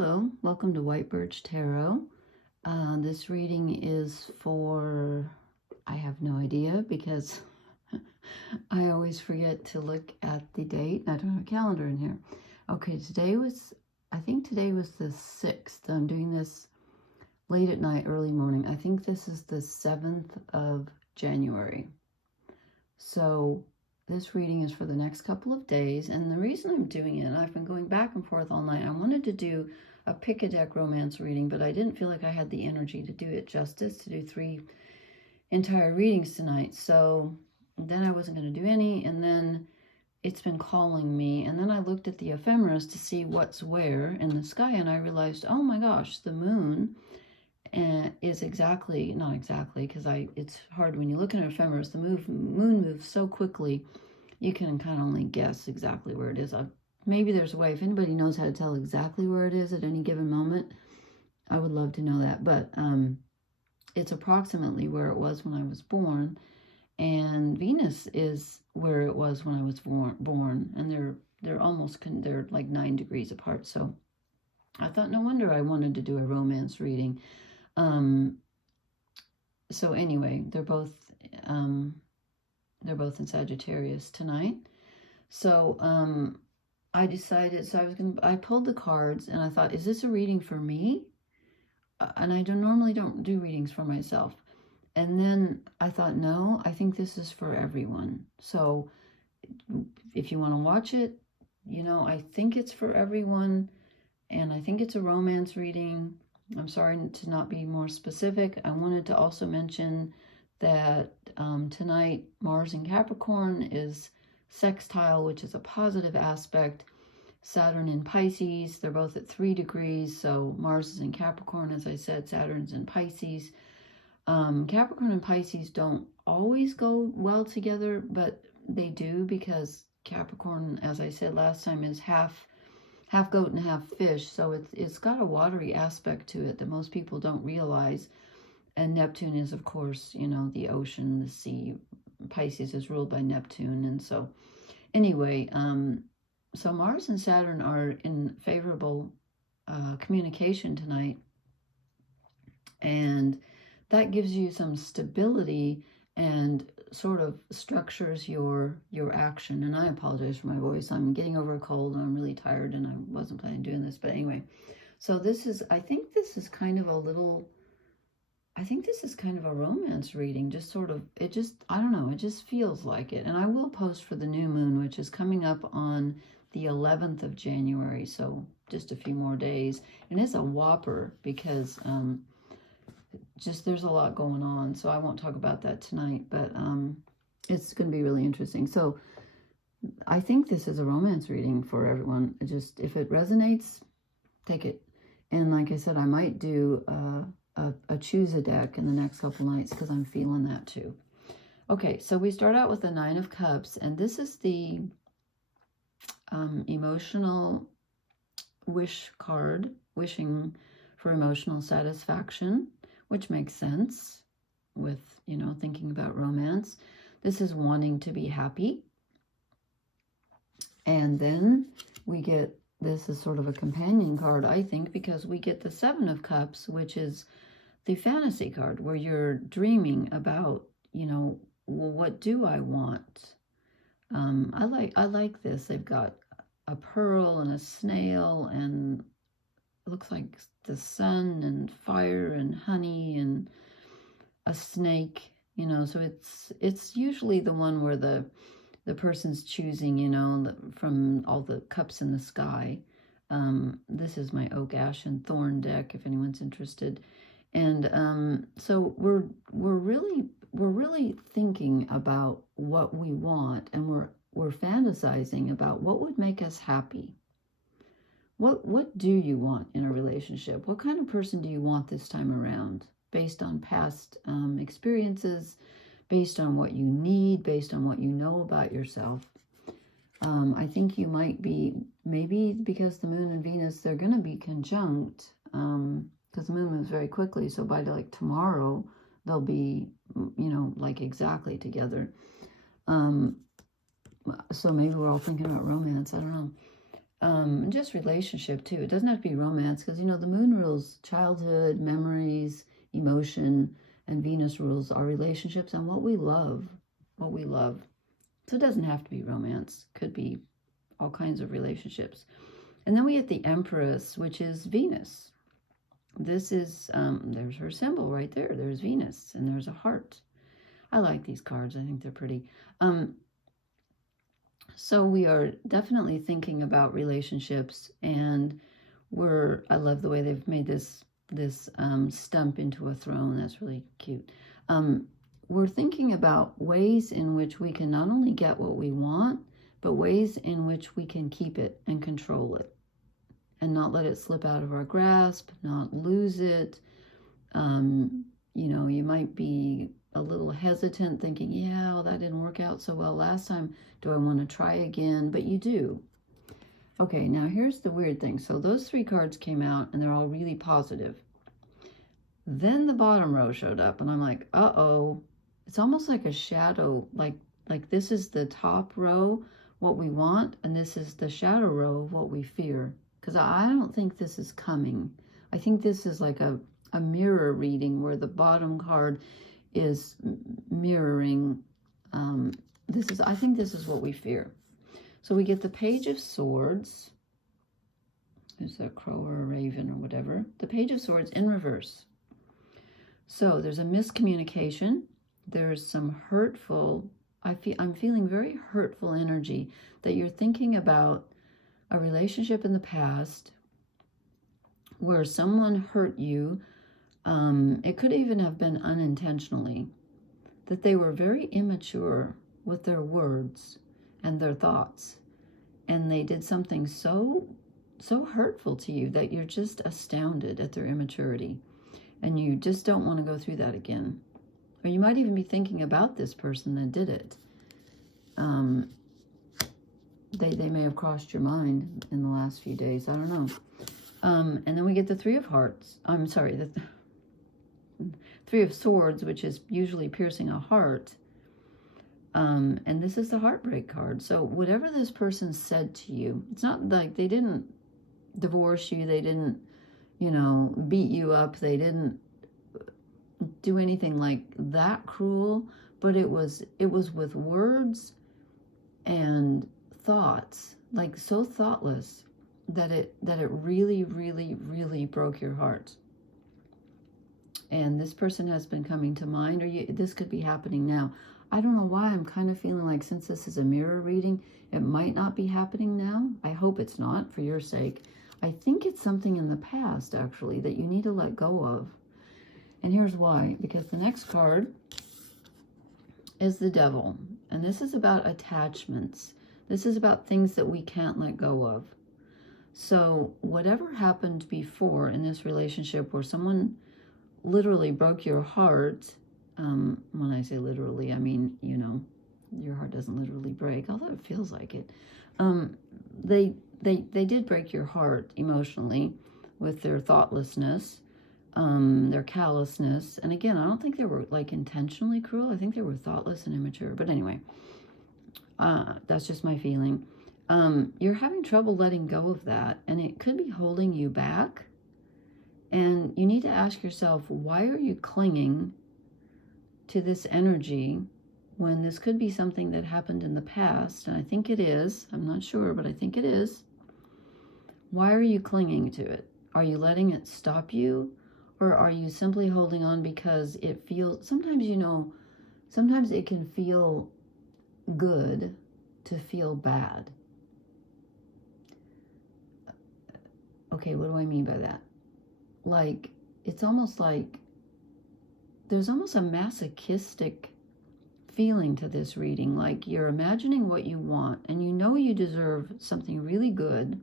Hello, welcome to White Birch Tarot. This reading is for, I have no idea because I always forget to look at the date. I don't have a calendar in here. Okay, I think today was the 6th. I'm doing this late at night, early morning. I think this is the 7th of January. So this reading is for the next couple of days, and the reason I'm doing it, I've been going back and forth all night. I wanted to do a pick-a-deck romance reading, but I didn't feel like I had the energy to do it justice, to do 3 entire readings tonight. So then I wasn't going to do any, and then it's been calling me, and then I looked at the ephemeris to see what's where in the sky, and I realized, oh my gosh, the moon is exactly, not exactly, because it's hard when you look at an ephemeris. The moon moves so quickly, you can kind of only guess exactly where it is. Maybe there's a way, if anybody knows how to tell exactly where it is at any given moment, I would love to know that. But it's approximately where it was when I was born, and Venus is where it was when I was born, and they're like 9 degrees apart. So I thought, no wonder I wanted to do a romance reading. So anyway, they're both in Sagittarius tonight. So I decided, I pulled the cards and I thought, is this a reading for me? And I normally don't do readings for myself. And then I thought, no, I think this is for everyone. So if you want to watch it, I think it's for everyone, and I think it's a romance reading. I'm sorry to not be more specific. I wanted to also mention that tonight Mars in Capricorn is sextile, which is a positive aspect. Saturn in Pisces, they're both at 3 degrees. So Mars is in Capricorn, as I said, Saturn's in Pisces. Capricorn and Pisces don't always go well together, but they do, because Capricorn, as I said last time, is half goat and half fish, so it's got a watery aspect to it that most people don't realize. And Neptune is, of course, the ocean, the sea. Pisces is ruled by Neptune. And so anyway, so Mars and Saturn are in favorable communication tonight, and that gives you some stability and sort of structures your action. And I apologize for my voice. I'm getting over a cold and I'm really tired, and I wasn't planning on doing this. But anyway, so I think this is kind of a romance reading. I don't know, it just feels like it. And I will post for the new moon, which is coming up on the 11th of January. So just a few more days. And it's a whopper, because there's a lot going on, so I won't talk about that tonight, but it's going to be really interesting. So I think this is a romance reading for everyone. If it resonates, take it. And like I said, I might do a choose a deck in the next couple nights, because I'm feeling that too. Okay, so we start out with the 9 of Cups, and this is the emotional wish card, wishing for emotional satisfaction, which makes sense with, thinking about romance. This is wanting to be happy. And then we get, this is sort of a companion card, I think, because we get the 7 of Cups, which is the fantasy card, where you're dreaming about, well, what do I want? I like this. They've got a pearl and a snail, and it looks like the sun and fire and honey and a snake, so it's usually the one where the person's choosing, from all the cups in the sky. This is my oak, ash, and thorn deck, if anyone's interested. And so we're really thinking about what we want, and we're fantasizing about what would make us happy. What do you want in a relationship? What kind of person do you want this time around? Based on past experiences, based on what you need, based on what you know about yourself. I think you might be, maybe because the moon and Venus, they're going to be conjunct, because the moon moves very quickly. So by like tomorrow, they'll be, like exactly together. So maybe we're all thinking about romance. I don't know. Just relationship too. It doesn't have to be romance, because, you know, the moon rules childhood, memories, emotion, and Venus rules our relationships and what we love, what we love. So it doesn't have to be romance. Could be all kinds of relationships. And then we get the Empress, which is Venus. This is, there's her symbol right there. There's Venus, and there's a heart. I like these cards. I think they're pretty. So we are definitely thinking about relationships, and I love the way they've made this stump into a throne. That's really cute. We're thinking about ways in which we can not only get what we want, but ways in which we can keep it and control it and not let it slip out of our grasp, not lose it. You know, you might be a little hesitant thinking, yeah, well, that didn't work out so well last time. Do I want to try again? But you do. Okay, now here's the weird thing. So those 3 cards came out and they're all really positive. Then the bottom row showed up and I'm like, uh-oh. It's almost like a shadow, like this is the top row, what we want, and this is the shadow row of what we fear. Because I don't think this is coming. I think this is like a mirror reading where the bottom card is mirroring. I think this is what we fear. So we get the Page of Swords. There's a crow or a raven or whatever. The Page of Swords in reverse. So there's a miscommunication. There's some hurtful, I'm feeling very hurtful energy that you're thinking about a relationship in the past where someone hurt you. It could even have been unintentionally, that they were very immature with their words and their thoughts, and they did something so hurtful to you that you're just astounded at their immaturity, and you just don't want to go through that again. Or you might even be thinking about this person that did it. They may have crossed your mind in the last few days. I don't know. And then we get the 3 of Hearts. I'm sorry, the 3 of Swords, which is usually piercing a heart. And this is the Heartbreak card. So whatever this person said to you, it's not like they didn't divorce you. They didn't, you know, beat you up. They didn't do anything like that cruel, but it was with words and thoughts, like so thoughtless that it really, really, really broke your heart. And this person has been coming to mind, or this could be happening now. I don't know why I'm kind of feeling like, since this is a mirror reading, it might not be happening now. I hope it's not, for your sake. I think it's something in the past, actually, that you need to let go of. And here's why. Because the next card is the Devil. And this is about attachments. This is about things that we can't let go of. So whatever happened before in this relationship where someone literally broke your heart, when I say literally, I mean, you know, your heart doesn't literally break, although it feels like it. They did break your heart emotionally with their thoughtlessness, their callousness. And again, I don't think they were like intentionally cruel. I think they were thoughtless and immature. But anyway, that's just my feeling. You're having trouble letting go of that, and it could be holding you back. And you need to ask yourself, why are you clinging to this energy when this could be something that happened in the past? And I think it is. I'm not sure, but I think it is. Why are you clinging to it? Are you letting it stop you? Or are you simply holding on because it feels, sometimes, you know, sometimes it can feel good to feel bad. Okay, what do I mean by that? Like, it's almost like there's almost a masochistic feeling to this reading. Like you're imagining what you want, and you know you deserve something really good.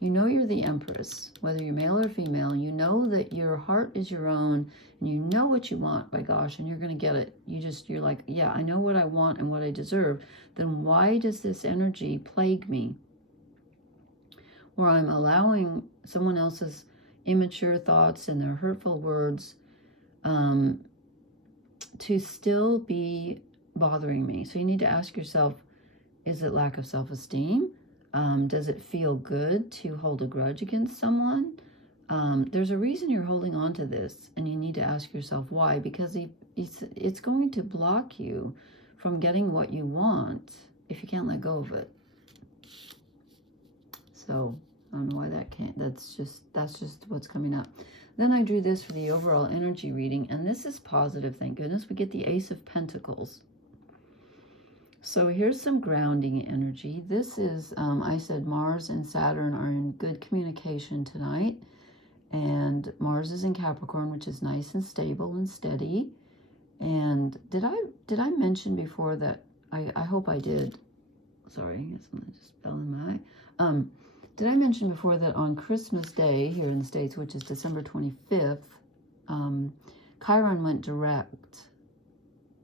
You know you're the Empress, whether you're male or female. You know that your heart is your own, and you know what you want, by gosh, and you're going to get it. You're like, yeah, I know what I want and what I deserve. Then why does this energy plague me? Where I'm allowing someone else's immature thoughts and their hurtful words to still be bothering me. So you need to ask yourself, is it lack of self-esteem? Does it feel good to hold a grudge against someone? There's a reason you're holding on to this, and you need to ask yourself why, because it's going to block you from getting what you want if you can't let go of it. So I don't know why that can't, that's just what's coming up. Then I drew this for the overall energy reading, and this is positive, thank goodness. We get the Ace of Pentacles. So here's some grounding energy. This is, I said Mars and Saturn are in good communication tonight. And Mars is in Capricorn, which is nice and stable and steady. And did I mention before that, I hope I did. Sorry, something just fell in my eye. Did I mention before that on Christmas Day here in the States, which is December 25th, Chiron went direct.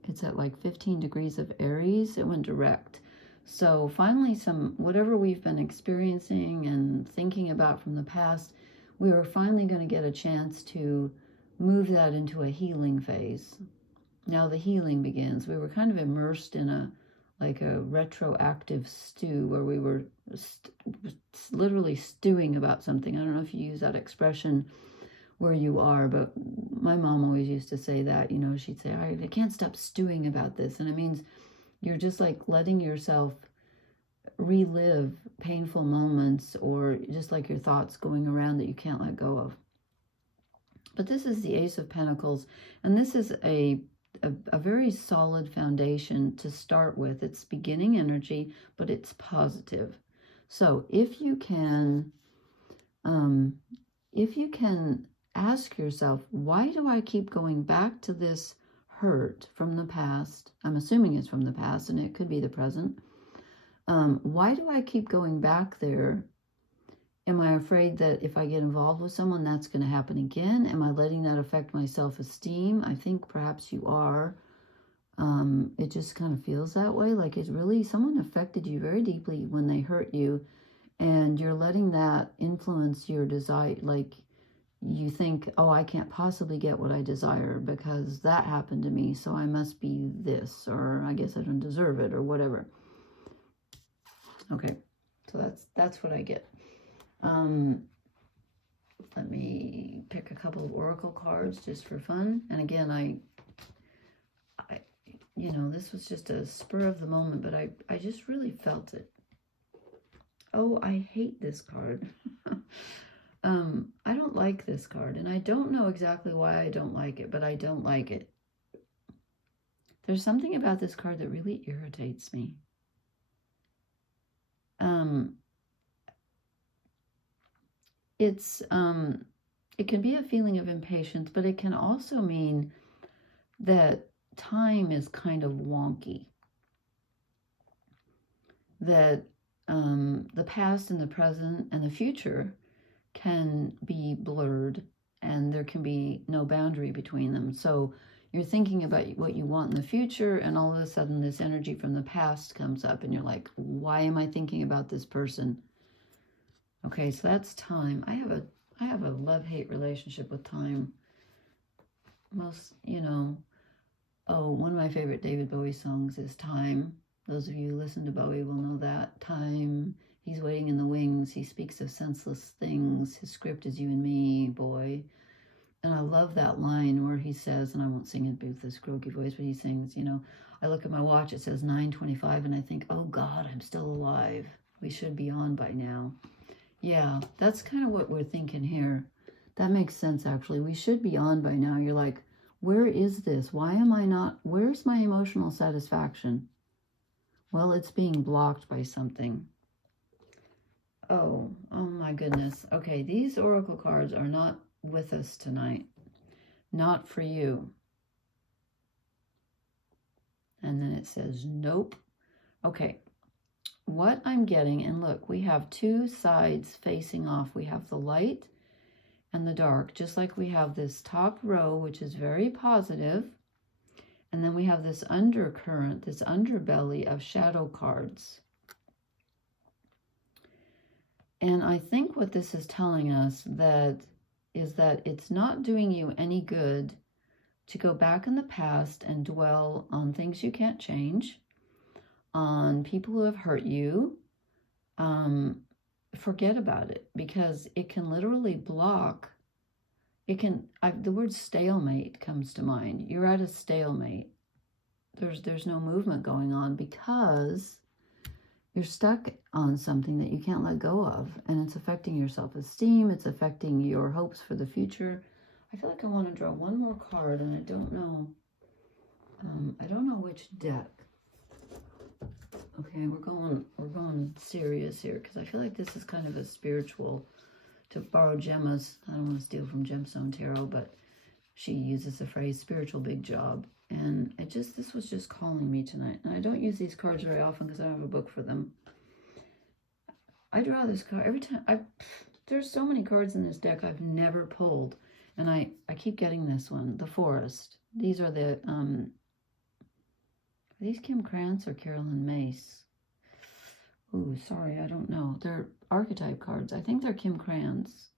It's at like 15 degrees of Aries. It went direct. So finally, whatever we've been experiencing and thinking about from the past, we are finally going to get a chance to move that into a healing phase. Now the healing begins. We were kind of immersed in a retroactive stew where we were literally stewing about something. I don't know if you use that expression where you are, but my mom always used to say that, you know, she'd say, I can't stop stewing about this. And it means you're just like letting yourself relive painful moments, or just like your thoughts going around that you can't let go of. But this is the Ace of Pentacles, and this is a very solid foundation to start with. It's beginning energy, but it's positive. So if you can ask yourself, why do I keep going back to this hurt from the past? I'm assuming it's from the past, and it could be the present. Why do I keep going back there? Am I afraid that if I get involved with someone, that's going to happen again? Am I letting that affect my self-esteem? I think perhaps you are. It just kind of feels that way. Like it's really, someone affected you very deeply when they hurt you, and you're letting that influence your desire. Like you think, oh, I can't possibly get what I desire because that happened to me, so I must be this, or I guess I don't deserve it, or whatever. Okay, so that's what I get. Let me pick a couple of oracle cards just for fun. And again, I you know, this was just a spur of the moment, but I just really felt it. Oh, I hate this card. I don't like this card, and I don't know exactly why I don't like it, but I don't like it. There's something about this card that really irritates me. It can be a feeling of impatience, but it can also mean that time is kind of wonky. That the past and the present and the future can be blurred, and there can be no boundary between them. So you're thinking about what you want in the future, and all of a sudden this energy from the past comes up, and you're like, why am I thinking about this person? Okay, so that's time. I have a love-hate relationship with time. Most, you know, one of my favorite David Bowie songs is Time. Those of you who listen to Bowie will know that. Time, he's waiting in the wings. He speaks of senseless things. His script is you and me, boy. And I love that line where he says, and I won't sing it with this croaky voice, but he sings, you know, I look at my watch, it says 9:25, and I think, oh God, I'm still alive. We should be on by now. Yeah, that's kind of what we're thinking here. That makes sense, actually. We should be on by now. You're like, where is this? Why am I not? Where's my emotional satisfaction? Well, it's being blocked by something. Oh my goodness. Okay, these oracle cards are not with us tonight. Not for you. And then it says, nope. Okay. What I'm getting, and look, we have two sides facing off. We have the light and the dark, just like we have this top row, which is very positive, and then we have this undercurrent, this underbelly of shadow cards. And I think what this is telling us is that it's not doing you any good to go back in the past and dwell on things you can't change, on people who have hurt you, forget about it, because it can literally block. It can, the word stalemate comes to mind. You're at a stalemate. There's no movement going on because you're stuck on something that you can't let go of, and it's affecting your self-esteem. It's affecting your hopes for the future. I feel like I want to draw one more card, and I don't know which deck. Okay, we're going serious here, because I feel like this is kind of a spiritual, to borrow Gemma's, I don't want to steal from Gemstone Tarot, but she uses the phrase spiritual big job. And this was just calling me tonight. And I don't use these cards very often because I don't have a book for them. I draw this card every time. There's so many cards in this deck I've never pulled. And I keep getting this one, the Forest. These are the, are these Kim Krantz or Carolyn Mace? Ooh, sorry, I don't know. They're archetype cards. I think they're Kim Krantz.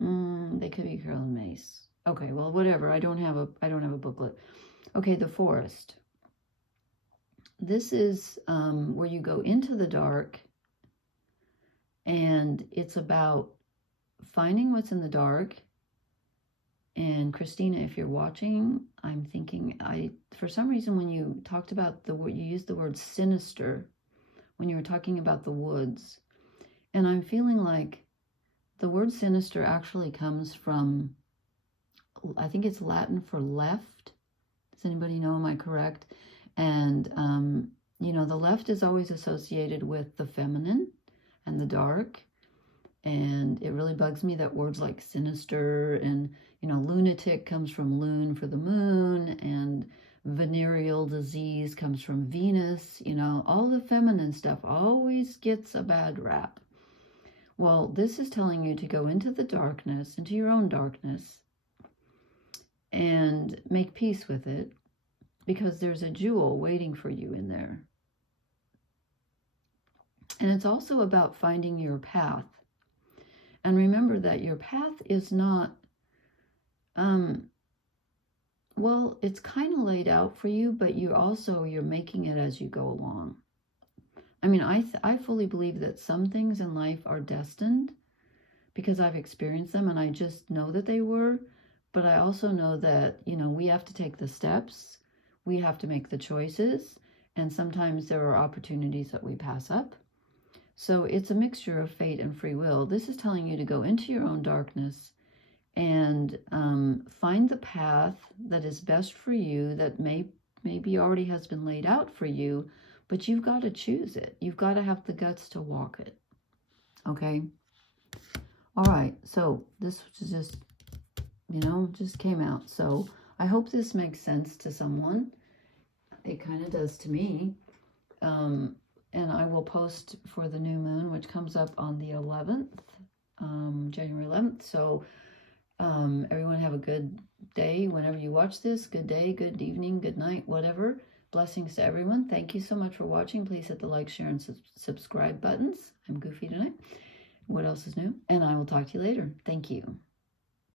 They could be Carolyn Mace. Okay, well, whatever. I don't have a booklet. Okay, the Forest. This is where you go into the dark, and it's about finding what's in the dark. And Christina, if you're watching, I'm thinking, for some reason, when you talked about the word, you used the word sinister when you were talking about the woods. And I'm feeling like the word sinister actually comes from, I think it's Latin for left. Does anybody know? Am I correct? And, you know, the left is always associated with the feminine and the dark. And it really bugs me that words like sinister and, you know, lunatic comes from lune for the moon, and venereal disease comes from Venus. You know, all the feminine stuff always gets a bad rap. Well, this is telling you to go into the darkness, into your own darkness, and make peace with it, because there's a jewel waiting for you in there. And it's also about finding your path. And remember that your path is not, well, it's kind of laid out for you, but you're making it as you go along. I mean, I fully believe that some things in life are destined because I've experienced them, and I just know that they were. But I also know that, you know, we have to take the steps. We have to make the choices. And sometimes there are opportunities that we pass up. So it's a mixture of fate and free will. This is telling you to go into your own darkness and find the path that is best for you, that maybe already has been laid out for you, but you've got to choose it. You've got to have the guts to walk it. Okay? All right. So this just, you know, just came out. So I hope this makes sense to someone. It kind of does to me. And I will post for the new moon, which comes up on the 11th, January 11th. So everyone have a good day whenever you watch this. Good day, good evening, good night, whatever. Blessings to everyone. Thank you so much for watching. Please hit the like, share, and subscribe buttons. I'm goofy tonight. What else is new? And I will talk to you later. Thank you.